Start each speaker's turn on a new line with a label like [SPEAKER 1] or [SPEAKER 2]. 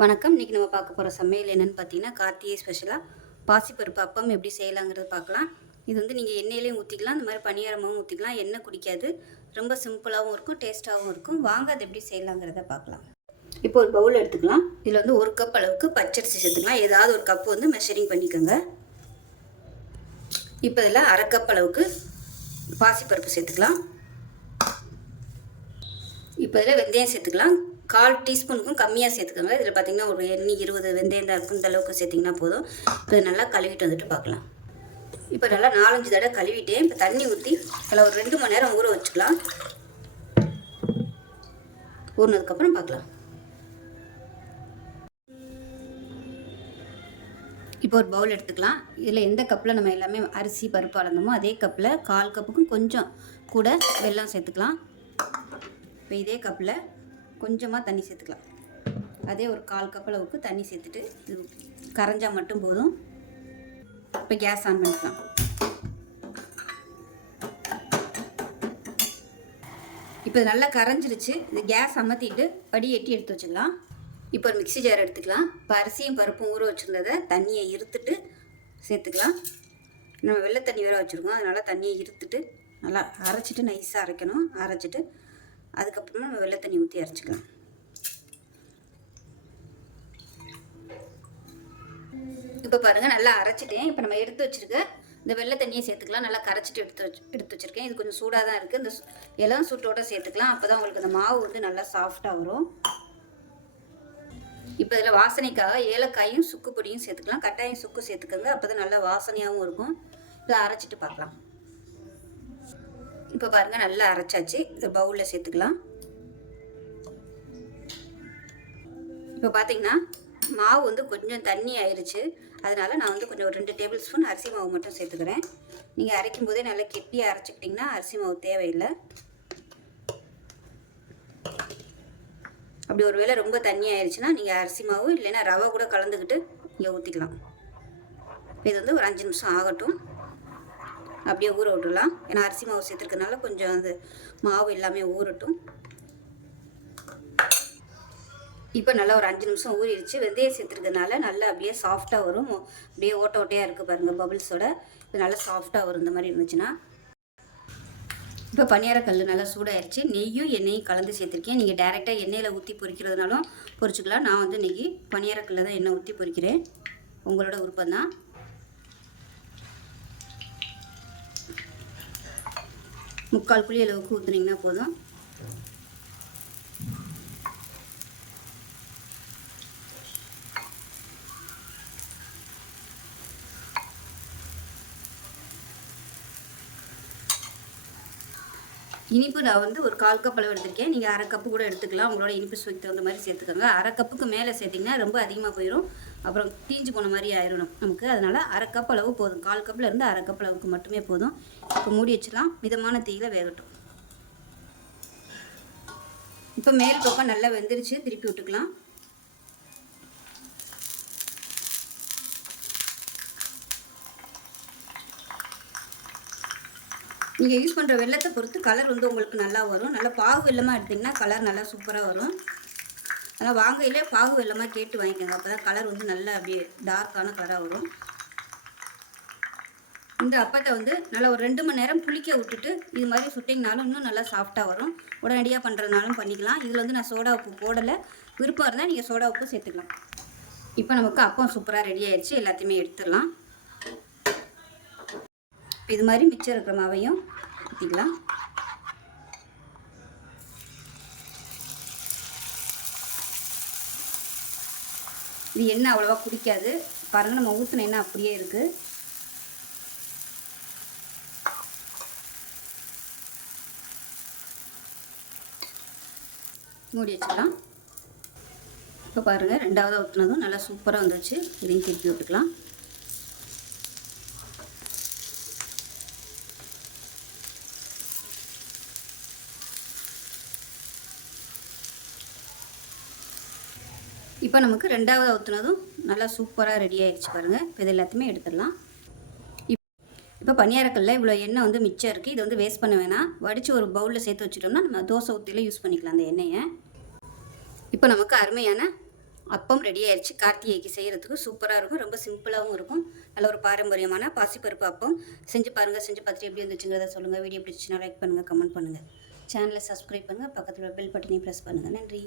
[SPEAKER 1] வணக்கம். இன்றைக்கி நம்ம பார்க்க போகிற சமையல் என்னென்னு பார்த்தீங்கன்னா கார்த்திகை ஸ்பெஷலாக பாசிப்பருப்பு அப்பம் எப்படி செய்யலாங்கிறது பார்க்கலாம். இது வந்து நீங்கள் எண்ணெயிலையும் ஊற்றிக்கலாம் இந்த மாதிரி பணியாரமாகவும் ஊற்றிக்கலாம் எண்ணெய் குடிக்காது. ரொம்ப சிம்பிளாகவும் இருக்கும் டேஸ்ட்டாகவும் இருக்கும். வாங்க அது எப்படி செய்யலாங்கிறத பார்க்கலாம். இப்போ ஒரு பவுல் எடுத்துக்கலாம். இதில் வந்து ஒரு கப் அளவுக்கு பச்சரிசி சேர்த்துக்கலாம். ஏதாவது ஒரு கப் வந்து மெஷரிங் பண்ணிக்கோங்க. இப்போ இதில் அரை கப் அளவுக்கு பாசிப்பருப்பு சேர்த்துக்கலாம். இப்போ இதில் வெந்தயம் சேர்த்துக்கலாம். கால் டீஸ்பூனுக்கும் கம்மியாக சேர்த்துக்கோங்க. இதில் பார்த்தீங்கன்னா ஒரு எண்ணி இருபது வெந்தயம் தான் இருக்கும் இந்த அளவுக்கு சேர்த்திங்கன்னா போதும். இப்போ நல்லா கழுவிட்டு வந்துட்டு பார்க்கலாம். இப்போ நல்லா நாலஞ்சு தடவை கழுவிட்டேன். இப்போ தண்ணி ஊற்றி அதில் ஒரு ரெண்டு மணி நேரம் ஊற வச்சுக்கலாம். ஊறினதுக்கப்புறம் பார்க்கலாம். இப்போ ஒரு பவுல் எடுத்துக்கலாம். இதில் எந்த கப்பில் நம்ம எல்லாமே அரிசி பருப்பு அளந்தோமோ அதே கப்பில் கால் கப்புக்கும் கொஞ்சம் கூட வெல்லம் சேர்த்துக்கலாம். இப்போ இதே கப்பில் கொஞ்சமாக தண்ணி சேர்த்துக்கலாம். அதே ஒரு கால் கப் அளவுக்கு தண்ணி சேர்த்துட்டு இது கரைஞ்சால் மட்டும் போதும். இப்போ கேஸ் ஆன் பண்ணிக்கலாம். இப்போ நல்லா கரைஞ்சிருச்சு. இது கேஸ் அமர்த்திட்டு எட்டி எடுத்து வச்சுக்கலாம். இப்போ ஒரு மிக்ஸி ஜார் எடுத்துக்கலாம். இப்போ அரிசியும் பருப்பும் ஊற வச்சுருந்ததை தண்ணியை இருத்துட்டு சேர்த்துக்கலாம். நம்ம வெள்ளை தண்ணி வேற வச்சுருக்கோம். அதனால் தண்ணியை இருத்துட்டு நல்லா அரைச்சிட்டு நைஸாக அரைக்கணும். அரைச்சிட்டு அதுக்கப்புறமா நம்ம வெள்ளை தண்ணி ஊற்றி அரைச்சிக்கலாம். இப்போ பாருங்கள் நல்லா அரைச்சிட்டேன். இப்போ நம்ம எடுத்து வச்சுருக்க இந்த வெள்ளை தண்ணியை சேர்த்துக்கலாம். நல்லா கரைச்சிட்டு எடுத்து வச்சு எடுத்து வச்சுருக்கேன். இது கொஞ்சம் சூடாக தான் இருக்குது இந்த இளம் சூட்டோட சேர்த்துக்கலாம். அப்போ தான் உங்களுக்கு அந்த மாவு வந்து நல்லா சாஃப்டாக வரும். இப்போ இதில் வாசனைக்காக ஏலக்காயும் சுக்கு பொடியும் சேர்த்துக்கலாம். கட்டாயம் சுக்கு சேர்த்துக்கோங்க. அப்போ தான் நல்லா வாசனையாகவும் இருக்கும். இதை அரைச்சிட்டு பார்க்கலாம். இப்போ பாருங்கள் நல்லா அரைச்சாச்சு. இதை பவுலில் சேர்த்துக்கலாம். இப்போ பார்த்தீங்கன்னா மாவு வந்து கொஞ்சம் தண்ணி ஆயிடுச்சு அதனால நான் வந்து கொஞ்சம் ஒரு ரெண்டு டேபிள் ஸ்பூன் அரிசி மாவு மட்டும் சேர்த்துக்கிறேன். நீங்கள் அரைக்கும் போதே நல்லா கெட்டியாக அரைச்சிக்கிட்டிங்கன்னா அரிசி மாவு தேவையில்லை. அப்படி ஒரு வேளை ரொம்ப தண்ணி ஆயிடுச்சுன்னா நீங்கள் அரிசி மாவு இல்லைன்னா ரவை கூட கலந்துக்கிட்டு இங்கே ஊற்றிக்கலாம் இது வந்து ஒரு அஞ்சு நிமிஷம் ஆகட்டும். அப்படியே ஊற விட்டுலாம் ஏன்னா அரிசி மாவு சேர்த்துருக்கனால கொஞ்சம் அந்த மாவு எல்லாமே ஊறட்டும். இப்போ நல்லா ஒரு அஞ்சு நிமிஷம் ஊறிடுச்சு. வெந்தயம் சேர்த்துருக்கனால நல்லா அப்படியே சாஃப்டாக வரும். அப்படியே ஓட்ட ஓட்டையாக இருக்குது பாருங்கள் பபிள்ஸோட இது நல்லா சாஃப்டாக வரும் இந்த மாதிரி இருந்துச்சுன்னா. இப்போ பணியாரக்கல் நல்லா சூடாயிருச்சு. நெய்யும் எண்ணெயும் கலந்து சேர்த்துருக்கேன். நீங்கள் டேரெக்டாக எண்ணெயில் ஊற்றி பொறிக்கிறதுனாலும் பொறிச்சிக்கலாம் நான் வந்து இன்றைக்கி பனியாரக்கல்ல தான் எண்ணெய் ஊற்றி பொறிக்கிறேன் உங்களோட விருப்பம் தான் முக்கால் புளி அளவுக்கு ஊற்றுனீங்கன்னா போதும். இனிப்பு நான் வந்து ஒரு கால் கப் அளவு எடுத்திருக்கேன். நீங்கள் அரை கப்பு கூட எடுத்துக்கலாம். உங்களோட இனிப்பு சுவைக்கு தகுந்த மாதிரி சேர்த்துக்கோங்க. அரை கப்புக்கு மேலே சேர்த்திங்கன்னா ரொம்ப அதிகமாக போயிடும் அப்புறம் தீஞ்சு போன மாதிரி ஆயிடும் நமக்கு. அதனால் அரை கப் அளவு போதும். கால் கப்பில் இருந்து அரை கப் அளவுக்கு மட்டுமே போதும். இப்போ மூடி வச்சிடலாம். மிதமான தீயில வேகட்டும். இப்போ மேல் பக்கம் நல்லா வெந்துருச்சு. திருப்பி விட்டுக்கலாம். நீங்கள் யூஸ் பண்ணுற வெள்ளத்தை பொறுத்து கலர் வந்து உங்களுக்கு நல்லா வரும். நல்லா பாகு வெள்ளமாக எடுத்திங்கன்னா கலர் நல்லா சூப்பராக வரும். அதனால் வாங்கையிலே பாகு வெள்ளமாக கேட்டு வாங்கிக்கோங்க. அப்போ தான் கலர் வந்து நல்லா அப்படியே டார்க்கான கலராக வரும். இந்த அப்பத்தை வந்து நல்லா ஒரு ரெண்டு மணி நேரம் புளிக்க விட்டுட்டு இது மாதிரி சுட்டிங்கனாலும் இன்னும் நல்லா சாஃப்டாக வரும். உடனடியாக பண்ணுறதுனாலும் பண்ணிக்கலாம். இதில் வந்து நான் சோடா உப்பு போடலை. விருப்பம் இருந்தால் நீங்கள் சோடா உப்பு சேர்த்துக்கலாம். இப்போ நமக்கு அப்பம் சூப்பராக ரெடி ஆயிடுச்சு. எல்லாத்தையுமே எடுத்துடலாம். இது மாதிரி மிச்சம் இருக்கிற மாவையும் ஊற்றிக்கலாம் இது எண்ணெய் அவ்வளோவா குடிக்காது. பாருங்கள் நம்ம ஊற்றின எண்ணெய் அப்படியே இருக்குது மூடி வச்சுக்கலாம். இப்போ பாருங்கள் ரெண்டாவது ஊற்றினதும் நல்லா சூப்பராக வந்துருச்சு. இதையும் திருப்பி விட்டுக்கலாம். இப்போ நமக்கு ரெண்டாவது ஊற்றுனதும் நல்லா சூப்பராக ரெடி ஆகிடுச்சு பாருங்கள் இப்போ இது எல்லாத்தையுமே எடுத்துடலாம். இப்போ பணியாரக்கல்ல இவ்வளோ எண்ணெய் வந்து மிச்சம் இருக்குது இது வந்து வேஸ்ட் பண்ண வேணாம். வடித்து ஒரு பவுலில் சேர்த்து வச்சுட்டோம்னா நம்ம தோசை ஊற்றில யூஸ் பண்ணிக்கலாம் அந்த எண்ணெயை. இப்போ நமக்கு அருமையான அப்பம் ரெடி ஆயிடுச்சு. கார்த்திகைக்கு செய்கிறதுக்கு சூப்பராக இருக்கும். ரொம்ப சிம்பிளாகவும் இருக்கும். நல்ல ஒரு பாரம்பரியமான பாசிப்பருப்பு அப்பம். செஞ்சு பாருங்கள் செஞ்சு பார்த்துட்டு எப்படி வந்துச்சுங்கிறத சொல்லுங்கள் வீடியோ பிடிச்சினா லைக் பண்ணுங்கள் கமெண்ட் பண்ணுங்கள் சேனலை சப்ஸ்கிரைப் பண்ணுங்கள் பக்கத்தில் பெல் பட்டனையும் ப்ரெஸ் பண்ணுங்கள் நன்றி.